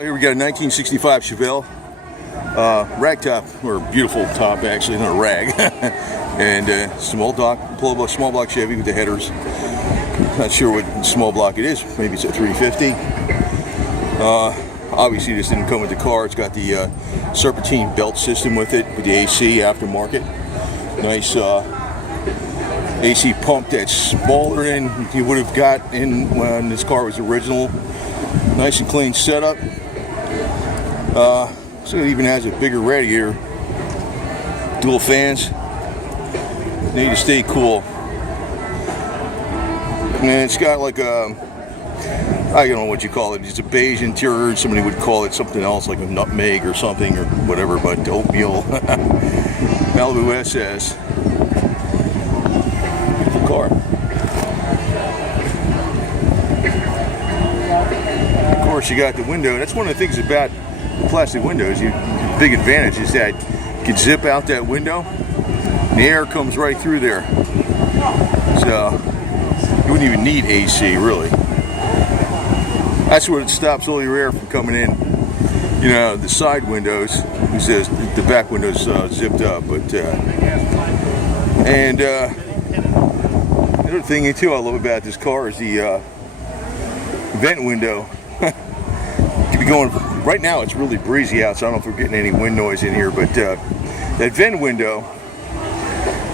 Here we got a 1965 Chevelle rag top, or beautiful top actually, not a rag, and small block Chevy with the headers. Not sure what small block it is. Maybe it's a 350. Obviously, this didn't come with the car. It's got the serpentine belt system with it, with the AC aftermarket. Nice AC pump that's smaller than you would have got in when this car was original. Nice and clean setup. So it even has a bigger radiator. Dual fans. Need to stay cool. And it's got like a, I don't know what you call it. It's a beige interior. Somebody would call it something else, like a nutmeg or something or whatever, but oatmeal. Malibu SS. Beautiful car. Of course, you got the window. That's one of the things about plastic windows. The big advantage is that you can zip out that window and the air comes right through there. So you wouldn't even need AC really. That's what it stops all your air from coming in. You know, the side windows, the back windows zipped up. But another thing too I love about this car is the vent window. You be going right now. It's really breezy out, so I don't know if we're getting any wind noise in here. But that vent window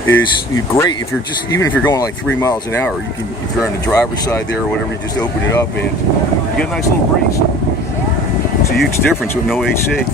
is great if you're even if you're going like 3 miles an hour. You can, if you're on the driver's side there or whatever, you just open it up and you get a nice little breeze. It's a huge difference with no AC.